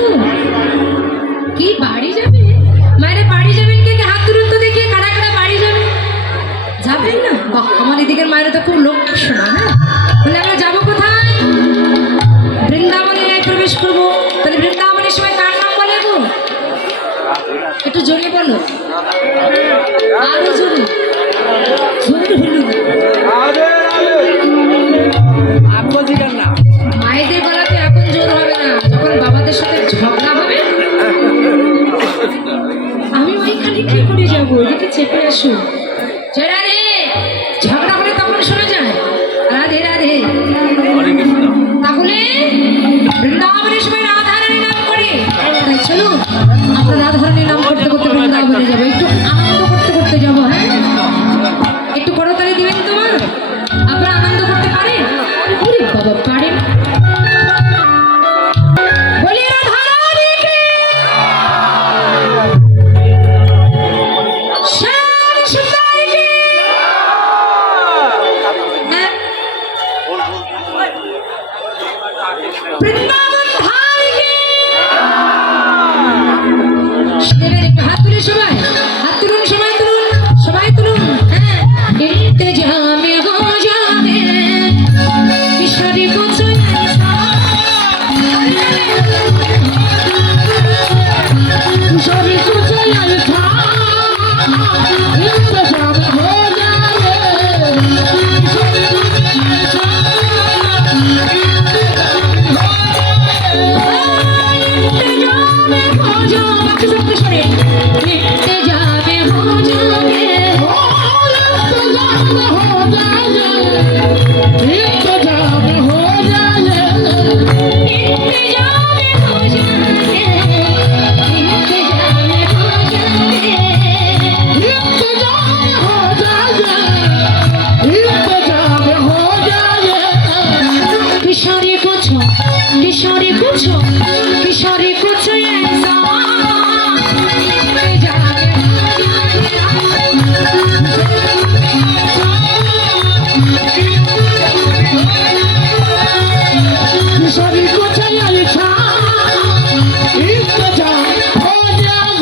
তো কি বাড়ি যাবে? মায়ের বাড়ি যাবেন কে? হাত তুলুন তো দেখি, কারা কারা বাড়ি যাবে? যাবেন না? বাহ, আমার এদিকের মায়ের তো খুব লক্ষ্য শোনা। হ্যাঁ, তাহলে আমরা যাবো কোথায়? বৃন্দাবনে প্রবেশ করবো। তাহলে বৃন্দাবনের সময় কার নাম বলে গো? একটু জোরে বলো, আরো জোরে, জোরে বলুন। মায়েদের গলাতে এখন জোর হবে না, যখন বাবাদের সাথে ঝগড়া হবে। আমি ওইখানে কি করে যাবো? এদিকে চেপে আসুন। রাধে, ঝগড়া হলে তখন শোনা যায় রাধে রাধে। তাহলে বৃন্দাবনের সময় রাধারানীর নাম করে, তাই চলুন আমরা রাধারানীর নাম করতে করতে বৃন্দাবনে যাবো, একটু আনন্দ করতে করতে যাবো। হ্যাঁ, একটু করতালি দিবেন তো মা? আপনারা আনন্দ করতে পারেন? ওরে বাবা, পারেন। বলি রাধারানী কি শ্যাম সুন্দর কি? হ্যাঁ, বৃন্দাবন ধাম কি? এবার একটু হাত তুলে সবাই, হাত তুলুন, সবাই তুলুন, সবাই তুলুন। হ্যাঁ, ইন্তজামে হো যাবে কিশোরী কুছ কিশোরী কুছ আলফা, ইন্তজামে হো যাবে কিশোরী কুছ আলফা, ইন্তজামে হো যাবে। বাকি সব কিশোরী ইন্তজামে হো যাবে, ইন্তজামে হো যাবে, ইন্তজামে হো যাবে, ইন্তজামে হো যাবে, ইন্তজামে হো যাবে, ইন্তজামে হো যাবে, ইন্তজামে হো যাবে। কিশোরী কুছ, কিশোরী কুছ, কিশোরী কুছ ऐसा इंतजाम किशोरी कुछ ऐसा इंतजाम हो जाए।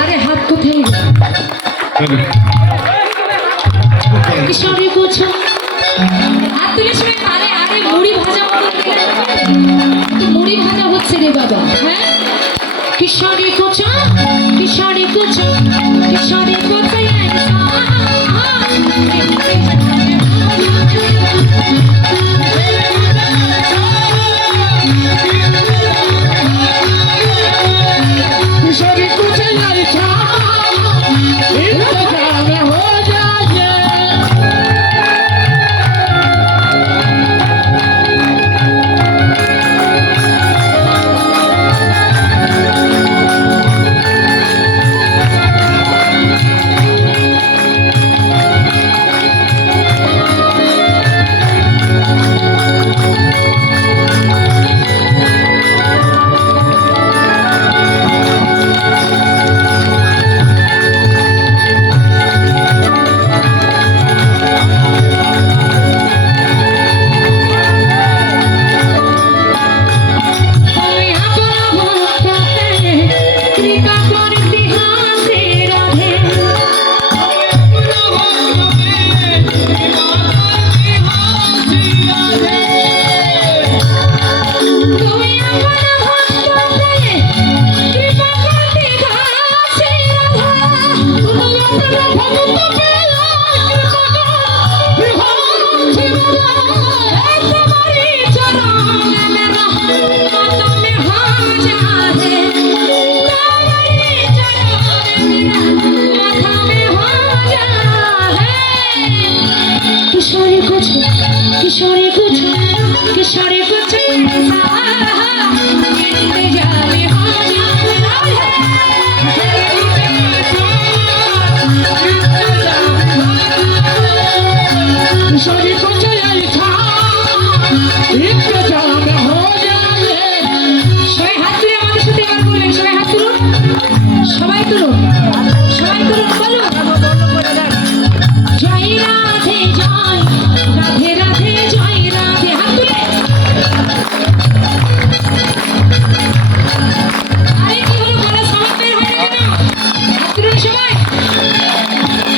আরে হাত কোথায়? কিশোরী কুছ হাত তুলে শুনে কানে আগে মুড়ি ভাজা তো মুড়ি ভাজা হচ্ছে রে বাবা। হ্যাঁ, কিশোরী কুছ, কিশোরী কুছ, কিশোরী কুছ किशोरी कुछ ऐसा इंतजाम हो जाए। কিশোরী কুছ কিশোরী কুছ কিশোরী কুছ যাবে किशोरी को चलाई था इंतजाम हो जाए সবাই হাত তুলে আমাদের সাথে এবার বলবেন সবাই হাত তুলুন সবাই তুলুন সবাই তুলুন বলুন জয় রাধে জয় রাধে রাধে জয় রাধে হাত তুলে আরে কি হলো বলা সবাই বের হয়ে গেল হাত তুলুন সবাই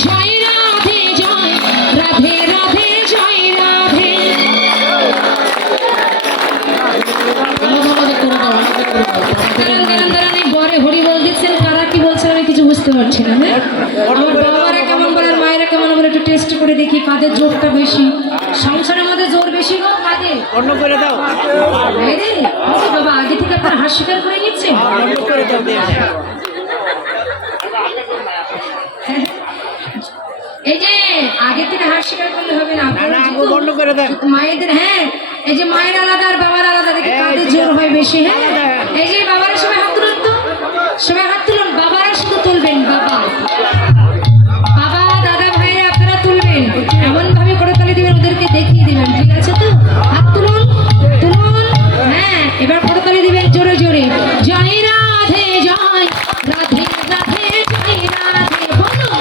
জয় রাধে জয় রাধে রাধে জয় রাধে বরে হরি বল দিচ্ছেন কারা কি বলছেন আমি কিছু বুঝতে পারছি না হ্যাঁ আমার বাবারা কেমন বলেন মায়েরা কেমন বলে একটু টেস্ট করে দেখি কাদের জোরটা বেশি সংসারের মধ্যে জোর বেশি গো কাদের অন্য করে দাও রে বাবা আগে থেকে আপনার হাত স্বীকার করে নিচ্ছে অন্য করে দাও এই যে আগে থেকে হাত স্বীকার করলে হবে না না আগে বন্ধ করে দেন মায়েদের হ্যাঁ এই যে মায়ের আলাদা আর বাবার আলাদা দেখে কাদের জোর হয় বেশি হ্যাঁ এই যে বাবারা সবাই হাত তুলুন তো সবাই হাত তুলুন বাবারা শুধু তুলবেন বাবা বাবা দাদা ভাইরা আপনারা তুলবেন এমন ভাবে করতালি দিবেন ওদেরকে দেখিয়ে দিবেন ঠিক আছে তো হাত তুলুন তুলুন হ্যাঁ এবার করতালি দিবেন জোরে জোরে জয় রাধে জয় রাধে রাধে জয় রাধে বলুন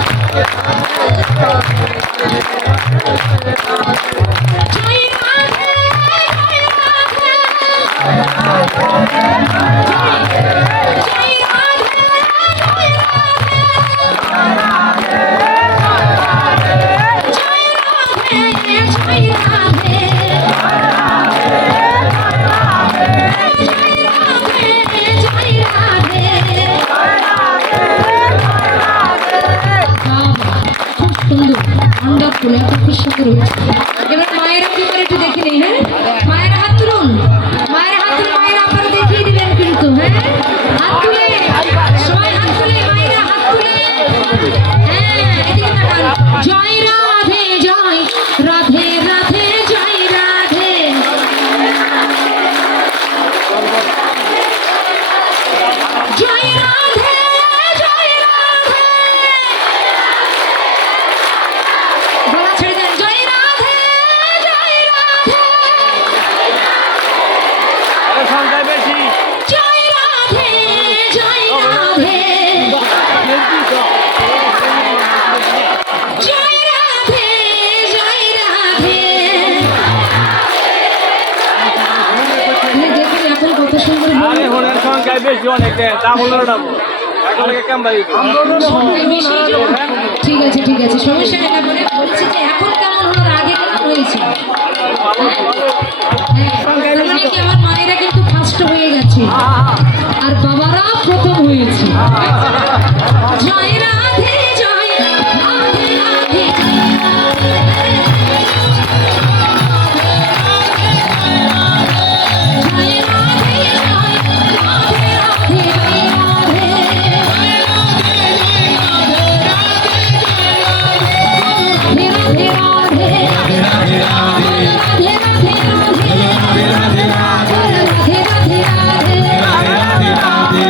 জয় রাধে জয় রাধে জয় রাধে জয় খুব সুন্দর হয়েছে এবার মায়েরা কি করে একটু দেখে নেই হ্যাঁ মায়েরা হাত তুলুন মায়েরা হাত তুলে মায়েরা আপনারা দেখিয়ে দিবেন কিন্তু হ্যাঁ হাত তুলে সবাই হাত তুলে মায়েরা হাত তুলে হ্যাঁ এদিকে তাকান জয় রাধে জয় রাধে রাধে জয় রাধে জয় রাধে জয় রাধে গলা ছেড়ে দেন জয় রাধে জয় রাধে সংখ্যা বেশি জয় রাধে জয় রাধে জয় রাধে জয় রাধে দেখুন এখন কত সুন্দর আরে হলের সংখ্যা বেশি অনেক তা হলো না এখন কেমন ভাই সময় বেশি তো? ঠিক আছে সমস্যা নেই না বলে বলছি যে এখন কেমন হলো আর আগে কেমন হয়েছে তার মানে কি আমার মায়েরা কিন্তু ফার্স্ট হয়ে গেছে আর বাবারা প্রথম হয়েছে জয় রাধে জয় রাধে রাধে জয় রাধে জয় রাধে রাধে রাধে